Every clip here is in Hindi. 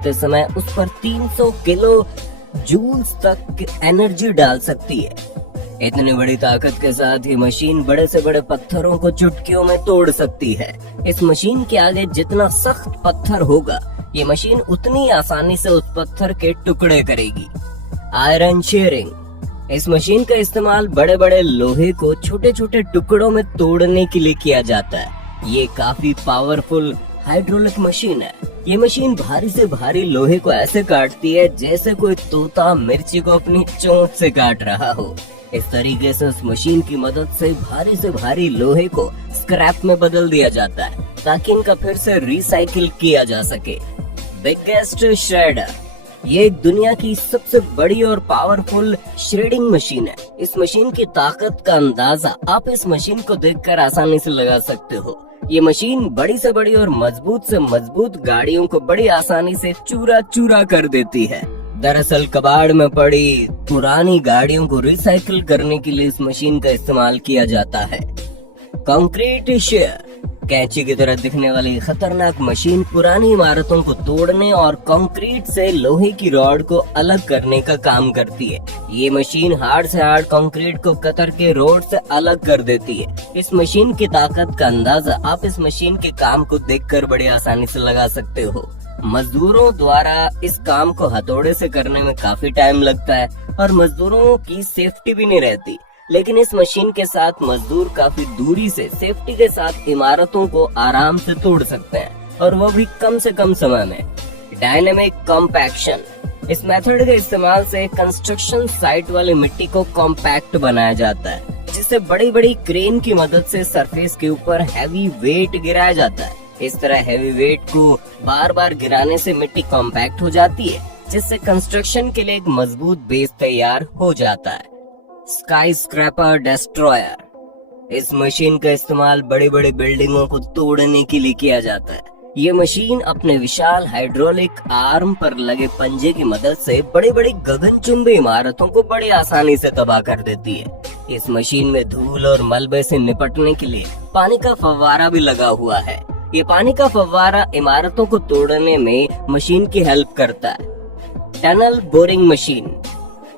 करते समय उस पर 300 किलो जूल्स तक एनर्जी डाल सकती है। इतनी बड़ी ताकत के साथ ये मशीन बड़े से बड़े पत्थरों को चुटकियों में तोड़ सकती है। इस मशीन के आगे जितना सख्त पत्थर होगा, ये मशीन उतनी आसानी से उस पत्थर के टुकड़े करेगी। आयरन शेयरिंग, इस मशीन का इस्तेमाल बड़े बड़े लोहे को छोटे छोटे टुकड़ों में तोड़ने के लिए किया जाता है। ये काफी पावरफुल हाइड्रोलिक मशीन है। ये मशीन भारी से भारी लोहे को ऐसे काटती है जैसे कोई तोता मिर्ची को अपनी चोंच से काट रहा हो। इस तरीके से उस मशीन की मदद से भारी लोहे को स्क्रैप में बदल दिया जाता है ताकि इनका फिर से रिसाइकिल किया जा सके। बिगेस्ट श्रेडर, ये एक दुनिया की सबसे बड़ी और पावरफुल श्रेडिंग मशीन है। इस मशीन की ताकत का अंदाजा आप इस मशीन को देखकर आसानी से लगा सकते हो। ये मशीन बड़ी से बड़ी और मजबूत से मजबूत गाड़ियों को बड़ी आसानी से चूरा चूरा कर देती है। दरअसल कबाड़ में पड़ी पुरानी गाड़ियों को रिसाइकिल करने के लिए इस मशीन का इस्तेमाल किया जाता है। कंक्रीट शेयर, कैंची की तरह दिखने वाली खतरनाक मशीन पुरानी इमारतों को तोड़ने और कंक्रीट से लोहे की रॉड को अलग करने का काम करती है। ये मशीन हार्ड से हार्ड कंक्रीट को कतर के रोड से अलग कर देती है। इस मशीन की ताकत का अंदाजा आप इस मशीन के काम को देखकर बड़ी आसानी से लगा सकते हो। मजदूरों द्वारा इस काम को हथौड़े से करने में काफी टाइम लगता है और मजदूरों की सेफ्टी भी नहीं रहती, लेकिन इस मशीन के साथ मजदूर काफी दूरी से सेफ्टी के साथ इमारतों को आराम से तोड़ सकते हैं और वो भी कम से कम समय में। डायनेमिक कॉम्पैक्शन, इस मेथड के इस्तेमाल से कंस्ट्रक्शन साइट वाली मिट्टी को कॉम्पैक्ट बनाया जाता है, जिससे बड़ी बड़ी क्रेन की मदद से सरफेस के ऊपर हैवी वेट गिराया जाता है। इस तरह हैवी वेट को बार बार गिराने से मिट्टी कॉम्पैक्ट हो जाती है, जिससे कंस्ट्रक्शन के लिए एक मजबूत बेस तैयार हो जाता है। स्काई स्क्रैपर डिस्ट्रॉयर, इस मशीन का इस्तेमाल बड़ी बड़ी बिल्डिंगों को तोड़ने के लिए किया जाता है। ये मशीन अपने विशाल हाइड्रोलिक आर्म पर लगे पंजे की मदद से बड़ी बड़ी गगनचुंबी इमारतों को बड़ी आसानी से तबाह कर देती है। इस मशीन में धूल और मलबे से निपटने के लिए पानी का फव्वारा भी लगा हुआ है। ये पानी का फव्वारा इमारतों को तोड़ने में मशीन की हेल्प करता है। टनल बोरिंग मशीन,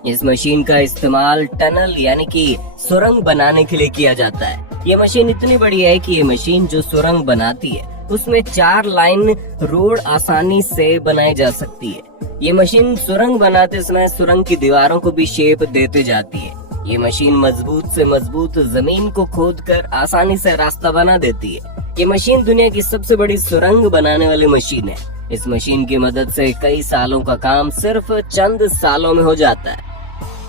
इस मशीन का इस्तेमाल टनल यानी कि सुरंग बनाने के लिए किया जाता है। ये मशीन इतनी बड़ी है कि ये मशीन जो सुरंग बनाती है उसमें 4 लाइन रोड आसानी से बनाई जा सकती है। ये मशीन सुरंग बनाते समय सुरंग की दीवारों को भी शेप देते जाती है। ये मशीन मजबूत से मजबूत जमीन को खोदकर आसानी से रास्ता बना देती है। ये मशीन दुनिया की सबसे बड़ी सुरंग बनाने वाली मशीन है। इस मशीन की मदद से कई सालों का काम सिर्फ चंद सालों में हो जाता है।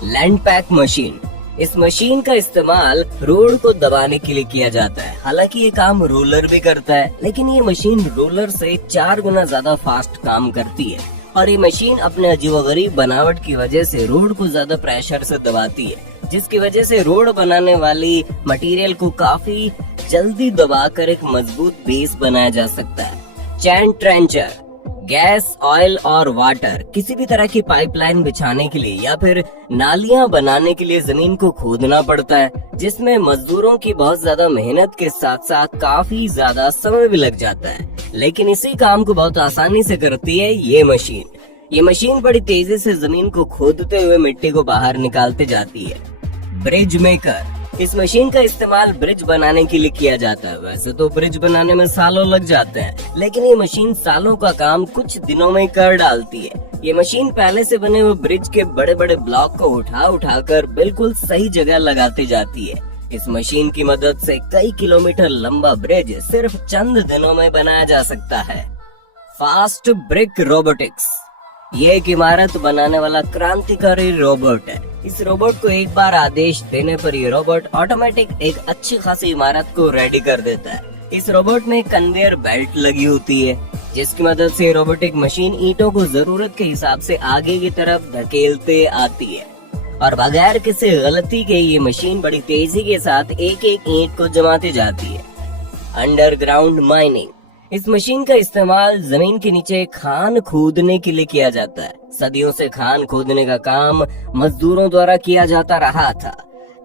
लैंड पैक मशीन, इस मशीन का इस्तेमाल रोड को दबाने के लिए किया जाता है। हालांकि ये काम रोलर भी करता है, लेकिन ये मशीन रोलर से 4 गुना ज्यादा फास्ट काम करती है और ये मशीन अपने अजीबोगरीब बनावट की वजह से रोड को ज्यादा प्रेशर से दबाती है, जिसकी वजह से रोड बनाने वाली मटेरियल को काफी जल्दी दबाकर एक मजबूत बेस बनाया जा सकता है। चैन ट्रेंचर, गैस, ऑयल और वाटर, किसी भी तरह की पाइपलाइन बिछाने के लिए या फिर नालियां बनाने के लिए जमीन को खोदना पड़ता है, जिसमें मजदूरों की बहुत ज्यादा मेहनत के साथ साथ काफी ज्यादा समय भी लग जाता है, लेकिन इसी काम को बहुत आसानी से करती है ये मशीन। ये मशीन बड़ी तेजी से जमीन को खोदते हुए मिट्टी को बाहर निकालते जाती है। ब्रिज मेकर, इस मशीन का इस्तेमाल ब्रिज बनाने के लिए किया जाता है। वैसे तो ब्रिज बनाने में सालों लग जाते हैं, लेकिन ये मशीन सालों का काम कुछ दिनों में कर डालती है। ये मशीन पहले से बने हुए ब्रिज के बड़े बड़े ब्लॉक को उठाकर बिल्कुल सही जगह लगाती जाती है। इस मशीन की मदद से कई किलोमीटर लंबा ब्रिज सिर्फ चंद दिनों में बनाया जा सकता है। फास्ट ब्रिक रोबोटिक्स, ये एक इमारत बनाने वाला क्रांतिकारी रोबोट है। इस रोबोट को एक बार आदेश देने पर ये रोबोट ऑटोमेटिक एक अच्छी खासी इमारत को रेडी कर देता है। इस रोबोट में कन्वेयर बेल्ट लगी होती है, जिसकी मदद से रोबोटिक मशीन ईंटों को जरूरत के हिसाब से आगे की तरफ धकेलते आती है और बगैर किसी गलती के ये मशीन बड़ी तेजी के साथ एक एक ईंट को जमाती जाती है। अंडरग्राउंड माइनिंग, इस मशीन का इस्तेमाल जमीन के नीचे खान खोदने के लिए किया जाता है। सदियों से खान खोदने का काम मजदूरों द्वारा किया जाता रहा था।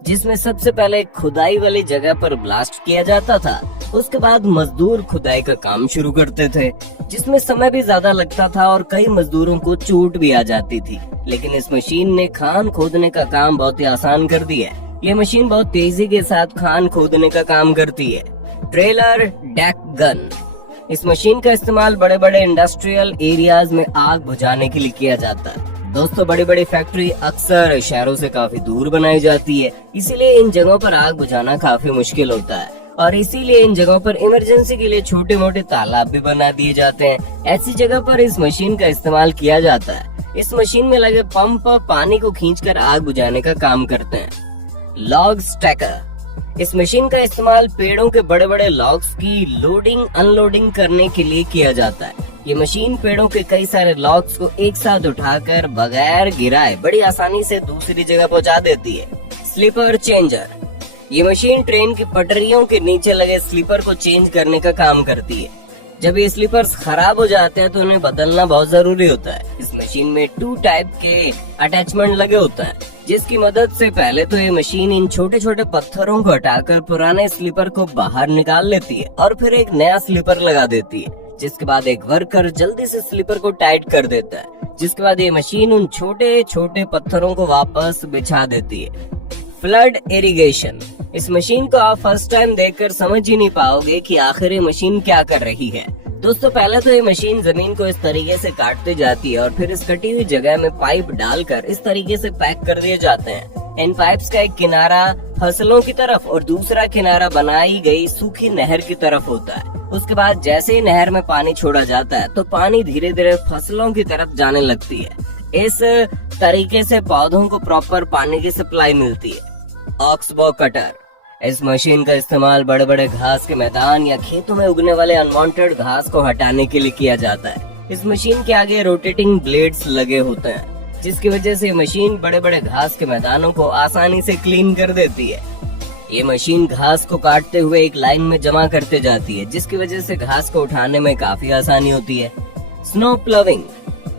जिसमें सबसे पहले खुदाई वाली जगह पर ब्लास्ट किया जाता था। उसके बाद मजदूर खुदाई का काम शुरू करते थे, जिसमें समय भी ज्यादा लगता था और कई मजदूरों को चोट भी आ जाती थी। लेकिन इस मशीन ने खान खोदने का काम बहुत ही आसान कर दिया है। ये मशीन बहुत तेजी के साथ खान खोदने का काम करती है। Trailer deck gun. इस मशीन का इस्तेमाल बड़े बड़े इंडस्ट्रियल एरियाज में आग बुझाने के लिए किया जाता है। दोस्तों, बड़ी बड़ी फैक्ट्री अक्सर शहरों से काफी दूर बनाई जाती है, इसीलिए इन जगहों पर आग बुझाना काफी मुश्किल होता है और इसीलिए इन जगहों पर इमरजेंसी के लिए छोटे मोटे तालाब भी बना दिए जाते हैं। ऐसी जगह पर इस मशीन का इस्तेमाल किया जाता है। इस मशीन में लगे पंप पानी को खींचकर आग बुझाने का काम करते हैं। Log stacker. इस मशीन का इस्तेमाल पेड़ों के बड़े बड़े लॉग्स की लोडिंग अनलोडिंग करने के लिए किया जाता है। ये मशीन पेड़ों के कई सारे लॉग्स को एक साथ उठाकर बगैर गिराए बड़ी आसानी से दूसरी जगह पहुंचा देती है। Sleeper changer. ये मशीन ट्रेन की पटरियों के नीचे लगे स्लीपर को चेंज करने का काम करती है। जब ये स्लीपर्स खराब हो जाते हैं तो उन्हें बदलना बहुत जरूरी होता है। इस मशीन में 2 टाइप के अटैचमेंट लगे होता है, जिसकी मदद से पहले तो ये मशीन इन छोटे छोटे पत्थरों को हटाकर पुराने स्लीपर को बाहर निकाल लेती है और फिर एक नया स्लीपर लगा देती है। जिसके बाद एक वर्कर जल्दी से स्लीपर को टाइट कर देता है, जिसके बाद ये मशीन उन छोटे छोटे पत्थरों को वापस बिछा देती है। Flood irrigation. इस मशीन को आप फर्स्ट टाइम देखकर समझ ही नहीं पाओगे कि आखिर ये मशीन क्या कर रही है। दोस्तों, पहले तो ये मशीन जमीन को इस तरीके से काटती जाती है और फिर इस कटी हुई जगह में पाइप डालकर इस तरीके से पैक कर दिए जाते हैं। इन पाइप्स का एक किनारा फसलों की तरफ और दूसरा किनारा बनाई गई सूखी नहर की तरफ होता है। उसके बाद जैसे ही नहर में पानी छोड़ा जाता है तो पानी धीरे धीरे फसलों की तरफ जाने लगती है। इस तरीके से पौधों को प्रॉपर पानी की सप्लाई मिलती है। Oxbow cutter. इस मशीन का इस्तेमाल बड़े बड़े घास के मैदान या खेतों में उगने वाले अनवांटेड घास को हटाने के लिए किया जाता है। इस मशीन के आगे रोटेटिंग ब्लेड्स लगे होते हैं, जिसकी वजह से मशीन बड़े बड़े घास के मैदानों को आसानी से क्लीन कर देती है। ये मशीन घास को काटते हुए एक लाइन में जमा करते जाती है, जिसकी वजह से घास को उठाने में काफी आसानी होती है। स्नो प्लविंग।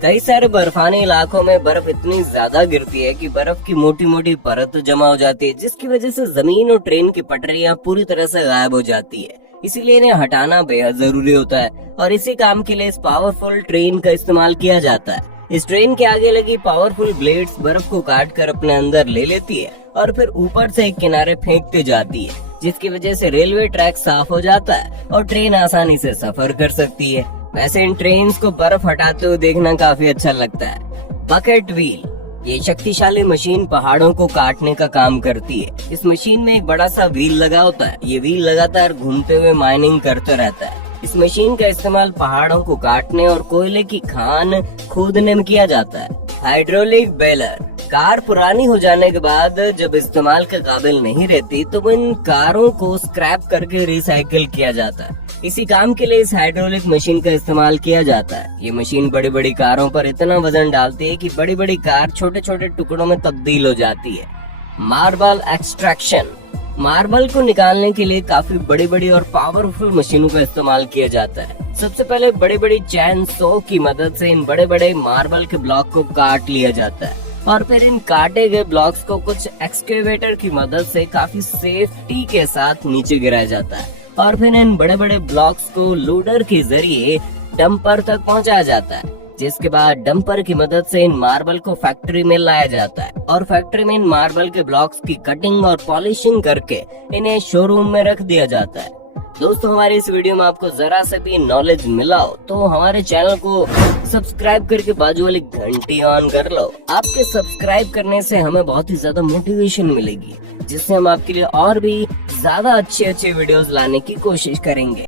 कई सारे बर्फानी इलाकों में बर्फ इतनी ज्यादा गिरती है कि बर्फ की मोटी मोटी परत जमा हो जाती है, जिसकी वजह से जमीन और ट्रेन की पटरियां पूरी तरह से गायब हो जाती है। इसीलिए इन्हें हटाना बेहद जरूरी होता है और इसी काम के लिए इस पावरफुल ट्रेन का इस्तेमाल किया जाता है। इस ट्रेन के आगे लगी पावरफुल ब्लेड्स बर्फ को काट कर अपने अंदर ले लेती है और फिर ऊपर से एक किनारे फेंकते जाती है, जिसकी वजह से रेलवे ट्रैक साफ हो जाता है और ट्रेन आसानी से सफर कर सकती है। वैसे इन ट्रेन्स को बर्फ हटाते हुए देखना काफी अच्छा लगता है। Bucket wheel. ये शक्तिशाली मशीन पहाड़ों को काटने का काम करती है। इस मशीन में एक बड़ा सा व्हील लगा होता है। ये व्हील लगातार घूमते हुए माइनिंग करता रहता है। इस मशीन का इस्तेमाल पहाड़ों को काटने और कोयले की खान खोदने में किया जाता है। Hydraulic baler. कार पुरानी हो जाने के बाद जब इस्तेमाल के काबिल नहीं रहती तो इन कारों को स्क्रैप करके रिसाइकिल किया जाता है। इसी काम के लिए इस हाइड्रोलिक मशीन का इस्तेमाल किया जाता है। ये मशीन बड़ी बड़ी कारों पर इतना वजन डालती है कि बड़ी बड़ी कार छोटे छोटे टुकड़ों में तब्दील हो जाती है। Marble extraction. मार्बल को निकालने के लिए काफी बड़ी बड़ी और पावरफुल मशीनों का इस्तेमाल किया जाता है। सबसे पहले बड़ी बड़ी चैन सो की मदद से इन बड़े बड़े मार्बल के ब्लॉक को काट लिया जाता है और फिर इन काटे गए ब्लॉक्स को कुछ एक्सकेवेटर की मदद से काफी सेफ्टी के साथ नीचे गिराया जाता है और फिर इन बड़े बड़े ब्लॉक्स को लोडर के जरिए डंपर तक पहुंचाया जाता है, जिसके बाद डंपर की मदद से इन मार्बल को फैक्ट्री में लाया जाता है और फैक्ट्री में इन मार्बल के ब्लॉक्स की कटिंग और पॉलिशिंग करके इन्हें शोरूम में रख दिया जाता है। दोस्तों, हमारी इस वीडियो में आपको जरा से भी नॉलेज मिला हो तो हमारे चैनल को सब्सक्राइब करके बाजू वाली घंटी ऑन कर लो। आपके सब्सक्राइब करने से हमें बहुत ही ज्यादा मोटिवेशन मिलेगी, जिससे हम आपके लिए और भी ज्यादा अच्छे वीडियोस लाने की कोशिश करेंगे।